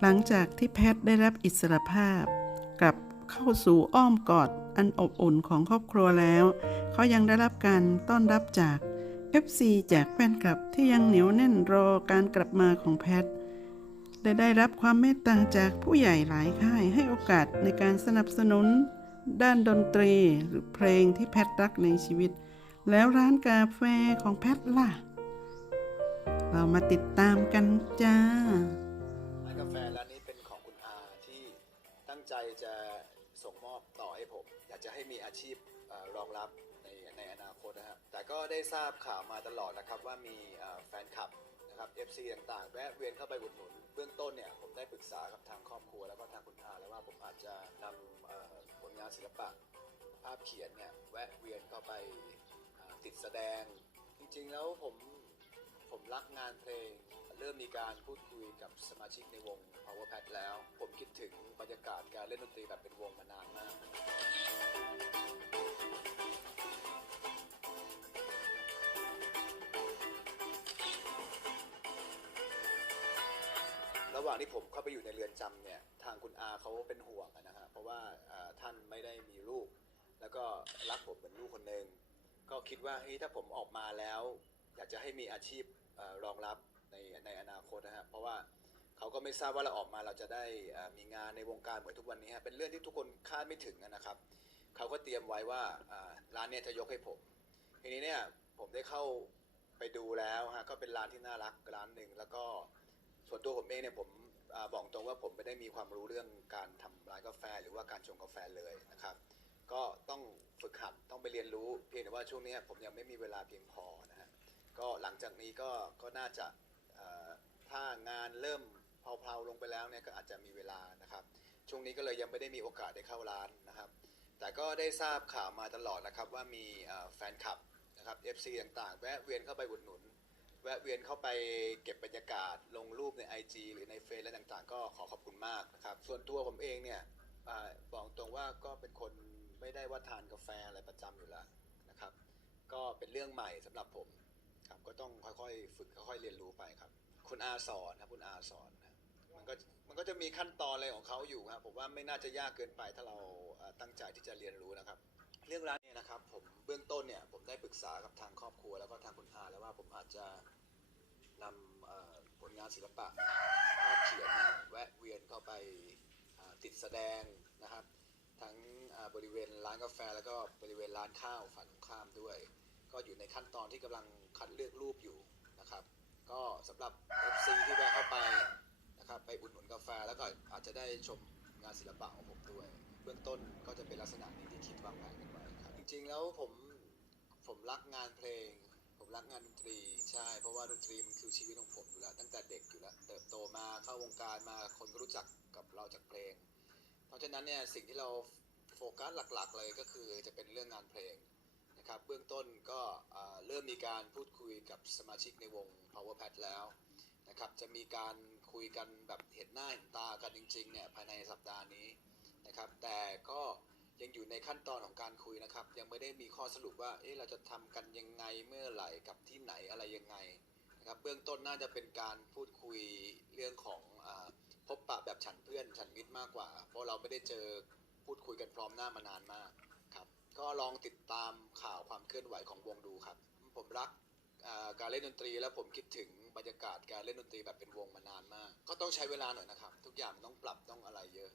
หลังจากที่แพทย์ได้รับอิสรภาพ กลับเข้าสู่อ้อมกอดอันอบอุ่นของครอบครัวแล้ว เขายังได้รับการต้อนรับจาก FC จากแฟนคลับที่ยังเหนียวแน่นรอการกลับมาของแพทย์และได้รับความเมตตาจากผู้ใหญ่หลายค่ายให้โอกาสในการสนับสนุน ด้านดนตรีหรือเพลงที่แพทรักในชีวิต แล้วร้านกาแฟของแพทล่ะ เรามาติดตามกันจ้า ตั้งใจจะส่งมอบต่อให้ผม อยากจะให้มีอาชีพรองรับในในอนาคตนะฮะแต่ก็ได้ทราบข่าวมาตลอดนะครับว่ามีแฟนคลับนะครับ FC ต่างๆ แวะเวียนเข้าไปอุดหนุน เบื้องต้นเนี่ยผมได้ปรึกษากับทางครอบครัวแล้วก็ทางคุณอาแล้วว่าผมอาจจะนำผลงานศิลปะภาพเขียนเนี่ยแวะเวียนเข้าไปติดแสดง จริงๆแล้วผมผมรักงานเพลง เริ่มมีการพูดคุยกับสมาชิกในวง Power Pad แล้ว เล่นดนตรีแบบเป็นวงมานานมาก ระหว่างที่ผมเข้าไปอยู่ในเรือนจำเนี่ย ทางคุณอาเขาเป็นห่วงอะนะฮะ เพราะว่าอ่าท่านไม่ได้มีลูก แล้วก็รักผมเหมือนลูกคนหนึ่ง ก็คิดว่าเฮ้ยถ้าผมออกมาแล้ว อยากจะให้มีอาชีพเอ่อรองรับในในอนาคตนะฮะ เพราะว่า เขาก็ไม่ทราบว่าเราออกมาเราจะได้มีงานในวงการเหมือนทุกวันนี้ฮะเป็นเรื่องที่ทุกคนคาดไม่ถึงนะครับ เขาก็เตรียมไว้ว่าร้านเนี่ยจะยกให้ผมทีนี้เนี่ยผมได้เข้าไปดูแล้วฮะก็เป็นร้านที่น่ารักร้านหนึ่งแล้วก็ส่วนตัวผมเองเนี่ยผมอบอกตรงว่าผมไม่ได้มีความรู้เรื่องการทำร้านกาแฟ หรือว่าการชงกาแฟเลยนะครับ ก็ต้องฝึกหัดต้องไปเรียนรู้เพียงแต่ว่าช่วงนี้ผมยังไม่มีเวลาเพียงพอนะฮะก็หลังจากนี้ก็ก็น่าจะถ้างานเริ่ม เพลาๆลงไปแล้วเนี่ยก็อาจจะมีเวลานะครับ ช่วงนี้ก็เลยยังไม่ได้มีโอกาสได้เข้าร้านนะครับ แต่ก็ได้ทราบข่าวมาตลอดนะครับว่ามีแฟนคลับนะครับ FC ต่างๆ แวะเวียนเข้าไปอุดหนุน แวะเวียนเข้าไปเก็บบรรยากาศ ลงรูปใน IG หรือในเฟซและต่างๆ ก็ขอขอบคุณมากนะครับ ส่วนตัวผมเองเนี่ยอบอกตรงว่าก็เป็นคนไม่ได้ว่าทานกาแฟอะไรประจำอยู่แล้วนะครับ ก็เป็นเรื่องใหม่สำหรับผมครับก็ต้องค่อยๆ ฝึกค่อยๆเรียนรู้ไปครับ คุณอาสอนครับคุณอาสอนนะ มันก็มันก็จะมีขั้นตอนอะไรของเขาอยู่ครับผมว่าไม่น่าจะยากเกินไปถ้าเราตั้งใจที่จะเรียนรู้นะครับ เรื่องร้านเนี่ยนะครับผมเบื้องต้นเนี่ยผมได้ปรึกษากับทางครอบครัวแล้วก็ทางคุณอาแล้วว่าผมอาจจะนำผลงานศิลปะภาพเขียนแวะเวียนเข้าไปติดแสดงนะครับ ทั้งบริเวณร้านกาแฟแล้วก็บริเวณร้านข้าวฝั่งตรงข้ามด้วย ก็อยู่ในขั้นตอนที่กำลังคัดเลือกรูปอยู่นะครับ ก็สำหรับ FC ที่แวะเข้า ไปอุดหนุนกาแฟแล้วก็อาจจะได้ชมงานศิลปะของผมด้วย เบื้องต้นก็จะเป็นลักษณะนี้ที่คิดวางแผนกันไว้ครับ จริงๆแล้วผมผมรักงานเพลง ผมรักงานดนตรีใช่เพราะว่าดนตรีมันคือชีวิตของผมอยู่แล้ว ตั้งแต่เด็กอยู่แล้วเติบโตมาเข้าวงการมาคนก็รู้จักกับเราจากเพลง เพราะฉะนั้นเนี่ยสิ่งที่เราโฟกัสหลักๆ เลยก็คือจะเป็นเรื่องงานเพลงนะครับเบื้องต้นก็เริ่มมีการพูดคุยกับสมาชิกในวง Power Pad แล้ว นะครับจะมีการคุยกันแบบเห็นหน้าเห็นตากันจริงๆเนี่ยภายในสัปดาห์นี้นะครับ แต่ก็ยังอยู่ในขั้นตอนของการคุยนะครับ ยังไม่ได้มีข้อสรุปว่าเอ๊ะเราจะทำกันยังไงเมื่อไหร่กับที่ไหนอะไรยังไงนะครับเบื้องต้นน่าจะเป็นการพูดคุยเรื่องของอพบปะแบบฉันเพื่อนฉันมิตรมากกว่า เพราะเราไม่ได้เจอพูดคุยกันพร้อมหน้ามานานมากครับก็ลองติดตามข่าวความเคลื่อนไหวของวงดูครับ ผมรัก การเล่นดนตรีแล้วผมคิดถึงบรรยากาศการเล่นดนตรีแบบเป็นวงมานานมาก ก็ต้องใช้เวลาหน่อยนะครับ ทุกอย่างต้องปรับต้องอะไรเยอะ